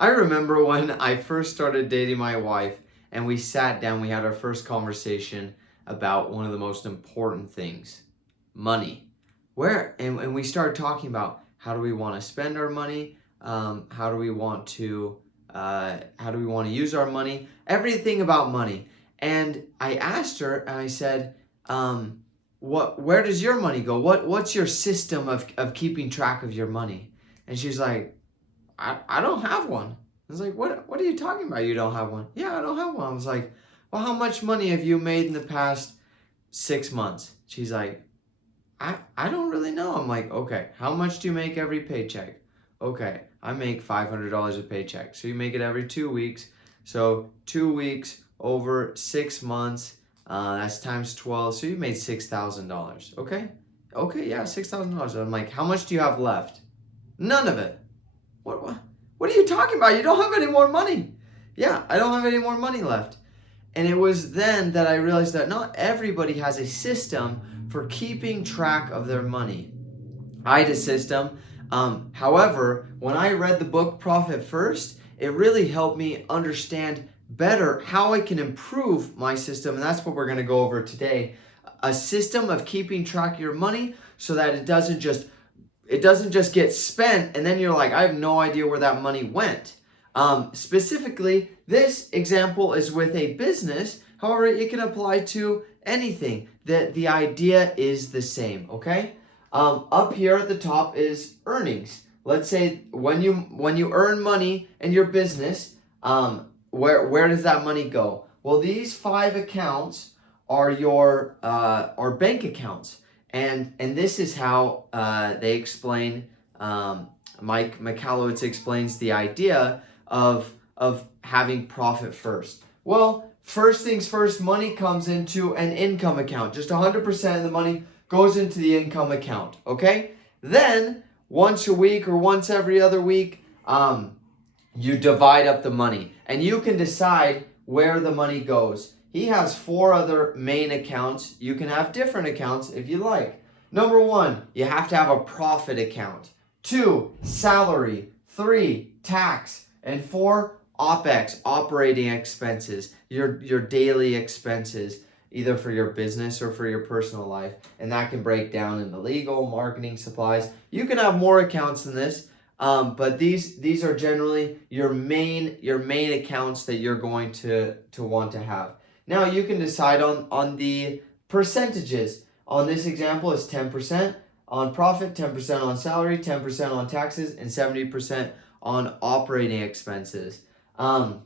I remember when I first started dating my wife and we sat down, we had our first conversation about one of the most important things, money. And we started talking about how do we want to spend our money, how do we want to use our money, everything about money. And I asked her and I said, where does your money go? What's your system of keeping track of your money? And she's like, I don't have one. I was like, what are you talking about? You don't have one? Yeah, I don't have one. I was like, well, how much money have you made in the past 6 months? She's like, I don't really know. I'm like, okay, how much do you make every paycheck? Okay, I make $500 a paycheck. So you make it every 2 weeks. So 2 weeks over 6 months, that's times 12. So you made $6,000. Okay? Okay, yeah, $6,000. I'm like, how much do you have left? None of it. What are you talking about? You don't have any more money. Yeah, I don't have any more money left. And it was then that I realized that not everybody has a system for keeping track of their money. I had a system. However, when I read the book Profit First, it really helped me understand better how I can improve my system. And that's what we're going to go over today. A system of keeping track of your money so that it doesn't just get spent and then you're like, I have no idea where that money went. Specifically, this example is with a business. However, it can apply to anything. The idea is the same, okay? Up here at the top is earnings. Let's say when you earn money in your business, where does that money go? Well, these 5 accounts are your bank accounts. And this is how they explain, Mike Michalowicz explains the idea of having profit first. Well, first things first, money comes into an income account. Just 100% of the money goes into the income account, okay? Then, once a week or once every other week, you divide up the money. And you can decide where the money goes. He has 4 other main accounts. You can have different accounts if you like. Number 1, you have to have a profit account. 2, salary. 3, tax. And 4, OPEX, operating expenses, your daily expenses, either for your business or for your personal life. And that can break down into legal, marketing, supplies. You can have more accounts than this, but these are generally your main accounts that you're going to want to have. Now you can decide on the percentages. On this example, it's 10% on profit, 10% on salary, 10% on taxes, and 70% on operating expenses. And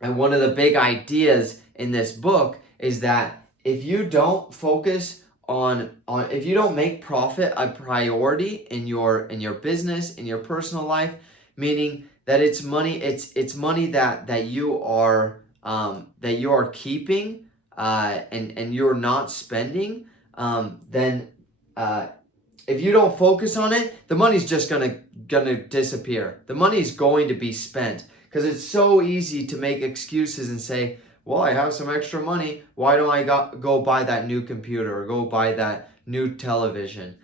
one of the big ideas in this book is that if you don't focus if you don't make profit a priority in your business, in your personal life, meaning that it's money that you are keeping and you're not spending, then if you don't focus on it, the money's just gonna disappear. The money's going to be spent because it's so easy to make excuses and say, well, I have some extra money. Why don't I go buy that new computer or go buy that new television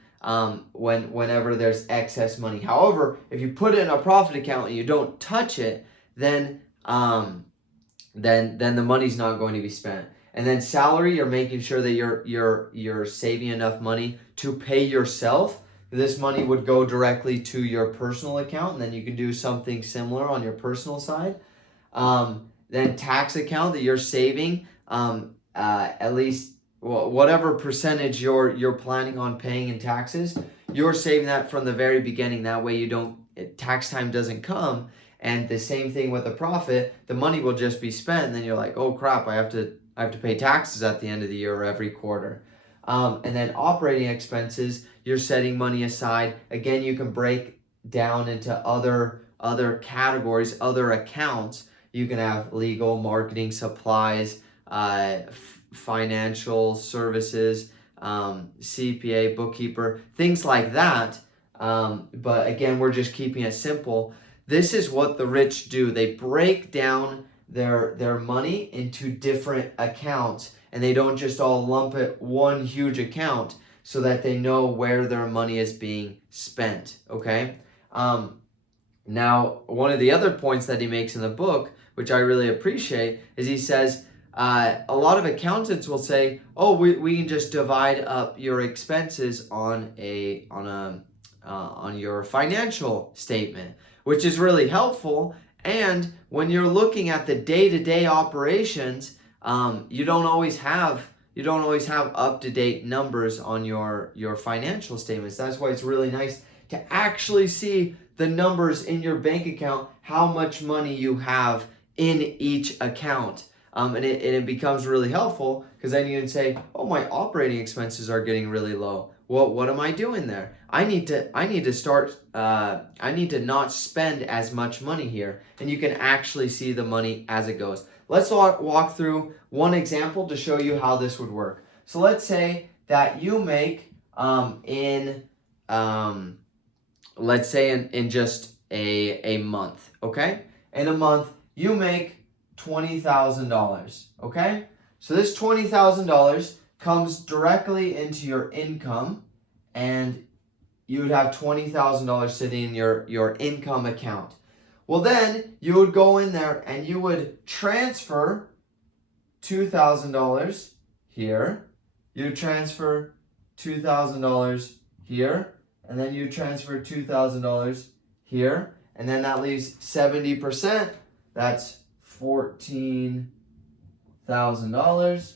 whenever there's excess money? However, if you put it in a profit account and you don't touch it, then the money's not going to be spent. And then salary, you're making sure that you're saving enough money to pay yourself. This money would go directly to your personal account, and then you can do something similar on your personal side. Then tax account that you're saving, at least whatever percentage you're planning on paying in taxes, you're saving that from the very beginning. That way tax time doesn't come. And the same thing with the profit, the money will just be spent, and then you're like, oh crap, I have to pay taxes at the end of the year or every quarter. And then operating expenses, you're setting money aside. Again, you can break down into other categories, other accounts. You can have legal, marketing, supplies, financial services, CPA, bookkeeper, things like that. But again, we're just keeping it simple. This is what the rich do. They break down their money into different accounts, and they don't just all lump it one huge account so that they know where their money is being spent, okay? Now, one of the other points that he makes in the book, which I really appreciate, is he says a lot of accountants will say, "Oh, we can just divide up your expenses on your financial statement," which is really helpful. And when you're looking at the day-to-day operations, you don't always have up-to-date numbers on your financial statements. That's why it's really nice to actually see the numbers in your bank account, how much money you have in each account. And it becomes really helpful because then you can say, "Oh, my operating expenses are getting really low. Well, what am I doing there? I need to start. I need to not spend as much money here." And you can actually see the money as it goes. Let's walk through one example to show you how this would work. So let's say that you make let's say in just a month, okay? In a month, you make $20,000, okay? So this $20,000 comes directly into your income, and you would have $20,000 sitting in your income account. Well, then you would go in there and you would transfer $2,000 here. You would transfer $2,000 here, and then you transfer $2,000 here, and then that leaves 70%. That's $14,000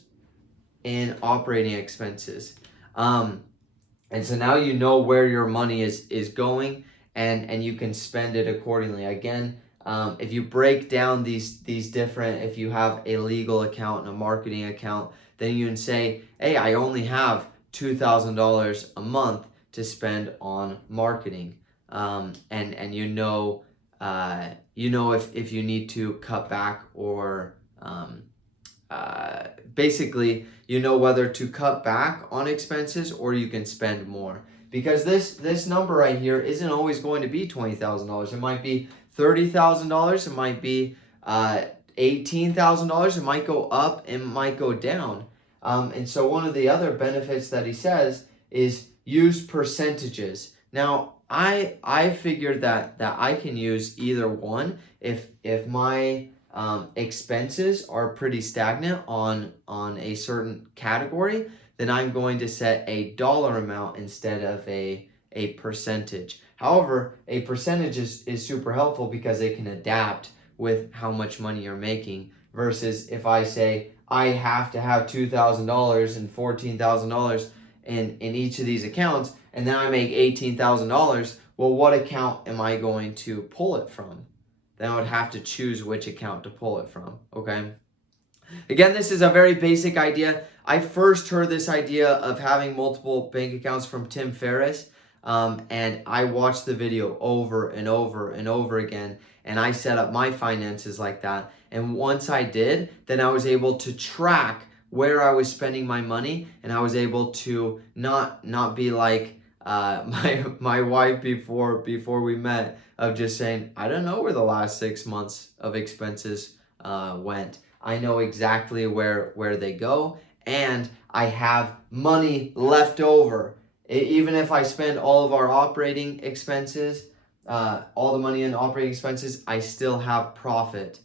in operating expenses. And so now you know where your money is going, and you can spend it accordingly. Again, if you break down these different, if you have a legal account and a marketing account, then you can say, "Hey, I only have $2,000 a month to spend on marketing," and you know if you need to cut back or basically you know whether to cut back on expenses or you can spend more, because this number right here isn't always going to be $20,000. It might be $30,000. It might be $18,000. It might go up. It might go down. And so one of the other benefits that he says is use percentages. Now, I figured that I can use either one. If my expenses are pretty stagnant on a certain category, then I'm going to set a dollar amount instead of a percentage. However, a percentage is super helpful because it can adapt with how much money you're making, versus if I say I have to have $2,000 and $14,000 in each of these accounts, and then I make $18,000, well, what account am I going to pull it from? Then I would have to choose which account to pull it from, okay? Again, this is a very basic idea. I first heard this idea of having multiple bank accounts from Tim Ferriss, and I watched the video over and over and over again, and I set up my finances like that. And once I did, then I was able to track where I was spending my money, and I was able to not be like my wife before we met, of just saying, "I don't know where the last 6 months of expenses went." I know exactly where they go, and I have money left over. Even if I spend all of our operating expenses, all the money in operating expenses, I still have profit.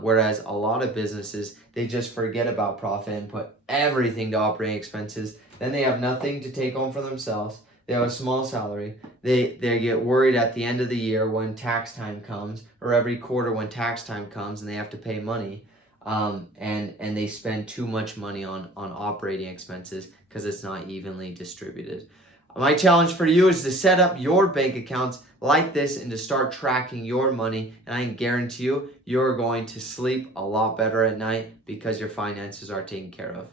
Whereas a lot of businesses, they just forget about profit and put everything to operating expenses. Then they have nothing to take home for themselves. They have a small salary. They get worried at the end of the year when tax time comes, or every quarter when tax time comes and they have to pay money. And they spend too much money on operating expenses because it's not evenly distributed. My challenge for you is to set up your bank accounts like this and to start tracking your money, and I can guarantee you're going to sleep a lot better at night because your finances are taken care of.